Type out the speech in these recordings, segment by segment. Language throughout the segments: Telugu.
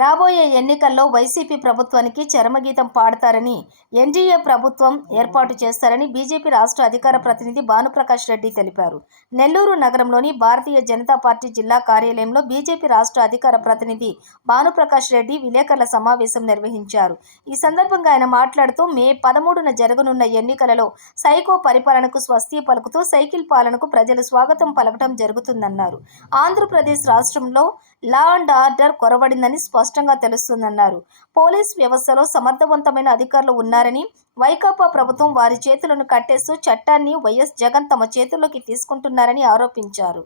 రాబోయే ఎన్నికల్లో వైసీపీ ప్రభుత్వానికి చరమగీతం పాడతారని, ఎన్డీఏ ప్రభుత్వం ఏర్పాటు చేస్తారని బీజేపీ రాష్ట్ర అధికార ప్రతినిధి భానుప్రకాష్ రెడ్డి తెలిపారు. నెల్లూరు నగరంలోని భారతీయ జనతా పార్టీ జిల్లా కార్యాలయంలో బీజేపీ రాష్ట్ర అధికార ప్రతినిధి భానుప్రకాష్ రెడ్డి విలేకరుల సమావేశం నిర్వహించారు. ఈ సందర్భంగా ఆయన మాట్లాడుతూ మే 13న జరగనున్న ఎన్నికలలో సైకో పరిపాలనకు స్వస్తి పలుకుతూ సైకిల్ పాలనకు ప్రజలు స్వాగతం పలకటం జరుగుతుందన్నారు. ఆంధ్రప్రదేశ్ రాష్ట్రంలో లా అండ్ ఆర్డర్ కొరవడిందని స్పష్టంగా తెలుస్తుందన్నారు. పోలీస్ వ్యవస్థలో సమర్థవంతమైన అధికారులు ఉన్నారని, వైకాపా ప్రభుత్వం వారి చేతులను కట్టేస్తూ చట్టాన్ని వైఎస్ జగన్ తమ చేతుల్లోకి తీసుకుంటున్నారని ఆరోపించారు.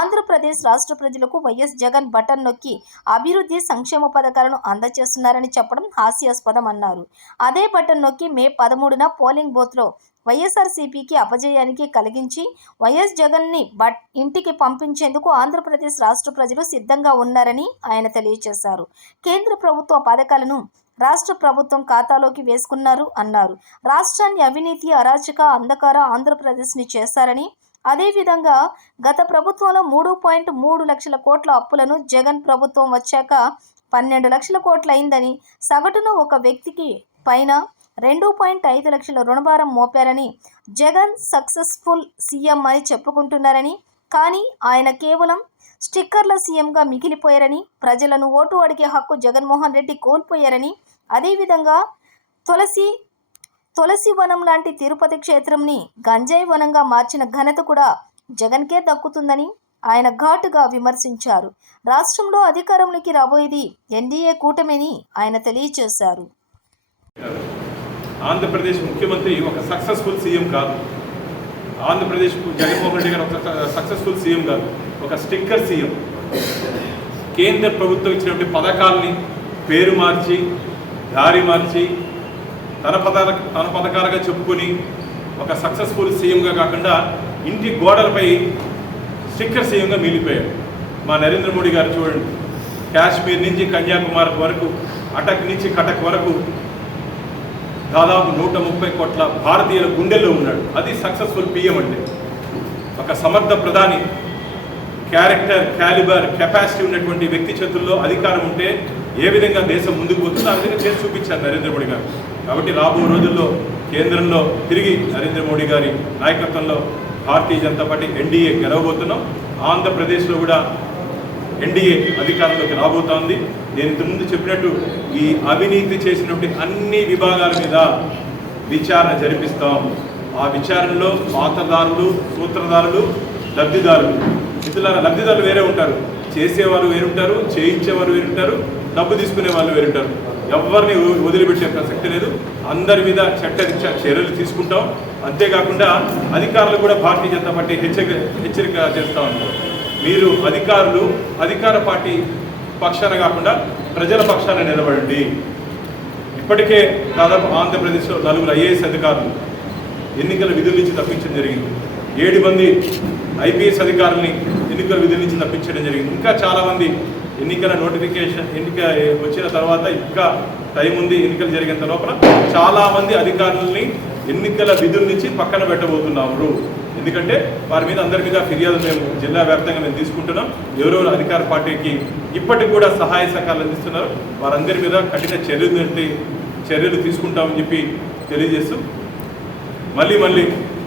ఆంధ్రప్రదేశ్ రాష్ట్ర ప్రజలకు వైఎస్ జగన్ బటన్ నొక్కి అభివృద్ధి సంక్షేమ పథకాలను అందజేస్తున్నారని చెప్పడం హాస్యాస్పదం అన్నారు. అదే బటన్ నొక్కి మే 13న పోలింగ్ బూత్లో వైఎస్ఆర్సీపీకి అపజయానికి కలిగించి వైఎస్ జగన్ని ఇంటికి పంపించేందుకు ఆంధ్రప్రదేశ్ రాష్ట్ర ప్రజలు సిద్ధంగా ఉన్నారని ఆయన తెలియజేశారు. కేంద్ర ప్రభుత్వ పథకాలను రాష్ట్ర ప్రభుత్వం ఖాతాలోకి వేసుకున్నారు అన్నారు. రాష్ట్రాన్ని అవినీతి, అరాచక, అంధకార ఆంధ్రప్రదేశ్ని చేశారని, అదేవిధంగా గత ప్రభుత్వంలో 3.3 లక్షల కోట్ల అప్పులను జగన్ ప్రభుత్వం వచ్చాక 12 లక్షల కోట్లు అయిందని, సగటున ఒక వ్యక్తికి పైన 2.5 లక్షల రుణభారం మోపారని, జగన్ సక్సెస్ఫుల్ సీఎం అని చెప్పుకుంటున్నారని, కానీ ఆయన కేవలం స్టిక్కర్ల సీఎంగా మిగిలిపోయారని, ప్రజలను ఓటు అడిగే హక్కు జగన్మోహన్ రెడ్డి కోల్పోయారని, అదేవిధంగా తులసి వనం లాంటి తిరుపతి క్షేత్రంని గంజాయి వనంగా మార్చిన ఘనత కూడా జగన్కే దక్కుతుందని ఆయన ఘాటుగా విమర్శించారు. రాష్ట్రంలో అధికారంలోకి రాబోయేది ఎన్డీఏ కూటమిని ఆయన తెలియజేశారు. ఆంధ్రప్రదేశ్ ముఖ్యమంత్రి ఒక సక్సెస్ఫుల్ సీఎం కాదు. ఆంధ్రప్రదేశ్ జగన్మోహన్ రెడ్డి గారు ఒక సక్సెస్ఫుల్ సీఎం కాదు, ఒక స్టిక్కర్ సీఎం. కేంద్ర ప్రభుత్వం ఇచ్చినటువంటి పథకాలని పేరు మార్చి, దారి మార్చి, తన పథకాలుగా చెప్పుకొని ఒక సక్సెస్ఫుల్ సీఎంగా కాకుండా ఇంటి గోడలపై స్టిక్కర్ సీఎంగా మిగిలిపోయారు. మా నరేంద్ర మోడీ గారు చూడండి, కాశ్మీర్ నుంచి కన్యాకుమారి వరకు, అటక్ నుంచి కటక్ వరకు దాదాపు 130 కోట్ల భారతీయుల గుండెల్లో ఉన్నాడు. అది సక్సెస్ఫుల్ పిఎం అంటే. ఒక సమర్థ ప్రధాని, క్యారెక్టర్, క్యాలిబర్, కెపాసిటీ ఉన్నటువంటి వ్యక్తి చేతుల్లో అధికారం ఉంటే ఏ విధంగా దేశం ముందుకు పోతుందో ఆ విధంగా చేసి చూపించారు నరేంద్ర మోడీ గారు. కాబట్టి రాబో రోజుల్లో కేంద్రంలో తిరిగి నరేంద్ర మోడీ గారి నాయకత్వంలో భారతీయ జనతా పార్టీ ఎన్డీఏ గెలవబోతున్నాం. ఆంధ్రప్రదేశ్లో కూడా ఎన్డీఏ అధికారంలోకి రాబోతోంది. నేను ఇంతకుముందు చెప్పినట్టు ఈ అవినీతి చేసినటువంటి అన్ని విభాగాల మీద విచారణ జరిపిస్తాం. ఆ విచారణలో పాత్రదారులు, సూత్రధారులు, లబ్ధిదారులు, లబ్ధిదారులు వేరే ఉంటారు, చేసేవారు వేరుంటారు, చేయించేవారు వేరుంటారు, డబ్బు తీసుకునే వాళ్ళు వేరుంటారు. ఎవరిని వదిలిపెట్టే ప్రసక్తి లేదు. అందరి మీద చట్టరీత్యా చర్యలు తీసుకుంటాం. అంతేకాకుండా అధికారులు కూడా భారతీయ జనతా పార్టీ హెచ్చరిక చేస్తూ ఉంటారు. మీరు అధికారులు అధికార పార్టీ పక్షాన కాకుండా ప్రజల పక్షాన నిలబడండి. ఇప్పటికే దాదాపు ఆంధ్రప్రదేశ్లో 4 ఐఏఎస్ అధికారులు ఎన్నికల విధుల నుంచి తప్పించడం జరిగింది. 7 మంది ఐపీఎస్ అధికారులని ఎన్నికల విధుల నుంచి తప్పించడం జరిగింది. ఇంకా చాలామంది ఎన్నికల నోటిఫికేషన్ వచ్చిన తర్వాత ఇంకా టైం ఉంది. ఎన్నికలు జరిగేంత లోపల చాలామంది అధికారులని ఎన్నికల విధుల నుంచి పక్కన పెట్టబోతున్నారు. ఎందుకంటే వారి మీద అందరి మీద ఫిర్యాదు మేము జిల్లా వ్యాప్తంగా మేము తీసుకుంటున్నాం. ఎవరెవరు అధికార పార్టీకి ఇప్పటికి కూడా సహాయ సహకారాలు అందిస్తున్నారు వారందరి మీద కఠిన చర్యలు తీసుకుంటామని చెప్పి తెలియజేస్తూ మళ్ళీ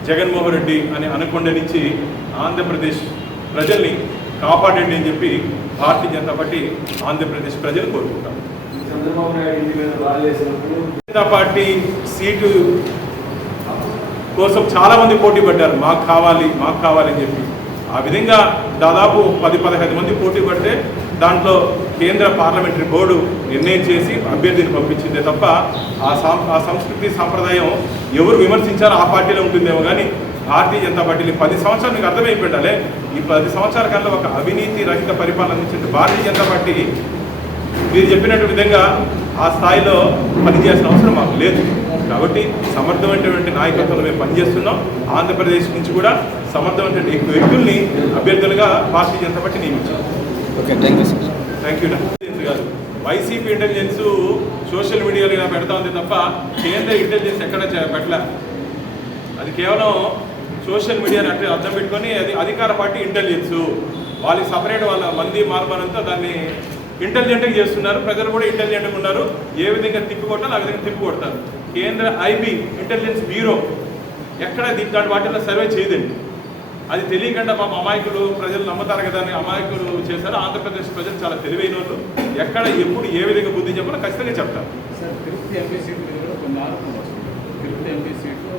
జగన్మోహన్ రెడ్డి అని అనకొండ నుంచి ఆంధ్రప్రదేశ్ ప్రజల్ని కాపాడండి అని చెప్పి భారతీయ జనతా పార్టీ ఆంధ్రప్రదేశ్ ప్రజలు కోరుకుంటాం. జనతా పార్టీ సీటు కోసం చాలామంది పోటీ పడ్డారు. మాకు కావాలి అని చెప్పి. ఆ విధంగా దాదాపు 10-15 మంది పోటీ పడితే దాంట్లో కేంద్ర పార్లమెంటరీ బోర్డు నిర్ణయం చేసి అభ్యర్థిని పంపించిందే తప్ప ఆ సంస్కృతి సాంప్రదాయం ఎవరు విమర్శించారో ఆ పార్టీలో ఉంటుందేమో కానీ భారతీయ జనతా పార్టీని 10 సంవత్సరాలు మీకు అర్థమైపోయిండాలి. ఈ 10 సంవత్సరాల కాలంలో ఒక అవినీతి రహిత పరిపాలన అందించింది భారతీయ జనతా పార్టీ. మీరు చెప్పినట్టు విధంగా ఆ స్థాయిలో పనిచేయాల్సిన అవసరం మాకు లేదు. కాబట్టి సమర్థమైనటువంటి నాయకత్వంలో మేము పనిచేస్తున్నాం. ఆంధ్రప్రదేశ్ నుంచి కూడా సమర్థమైనటువంటి వ్యక్తుల్ని అభ్యర్థులుగా భారతీయ జనతా పార్టీ నియమించాం. Okay, thank you. కాదు, వైసీపీ ఇంటెలిజెన్స్ సోషల్ మీడియాలో ఇలా పెడతా ఉంది తప్ప కేంద్ర ఇంటెలిజెన్స్ ఎక్కడ పెట్టలే. అది కేవలం సోషల్ మీడియాని అంటే అర్థం పెట్టుకొని అది అధికార పార్టీ ఇంటెలిజెన్స్. వాళ్ళకి సపరేట్ వాళ్ళ మంది మార్మనంతా దాన్ని ఇంటెలిజెంట్గా చేస్తున్నారు, ప్రజలు కూడా ఇంటెలిజెంట్గా ఉన్నారు. ఏ విధంగా తిప్పికొట్టాలో ఆ విధంగా తిప్పికొడతారు. కేంద్ర ఐబీ ఇంటెలిజెన్స్ బ్యూరో ఎక్కడ దీంట్లో వాటిల్లో సర్వే చేయదండి. అది తెలియకుండా పాపం అమాయకులు ప్రజలు నమ్ముతారు కదా అని అమాయకులు చేశారు. ఆంధ్రప్రదేశ్ ప్రజలు చాలా తెలివైన వాళ్ళు. ఎక్కడ ఎప్పుడు ఏ విధంగా బుద్ధి చెప్పాలో ఖచ్చితంగా చెప్తారు. సార్ తిరుపతి ఎంపీ సీట్ మీద కూడా కొన్ని ఆరోపణలు వస్తుంది. తిరుపతి ఎంపీ సీట్లు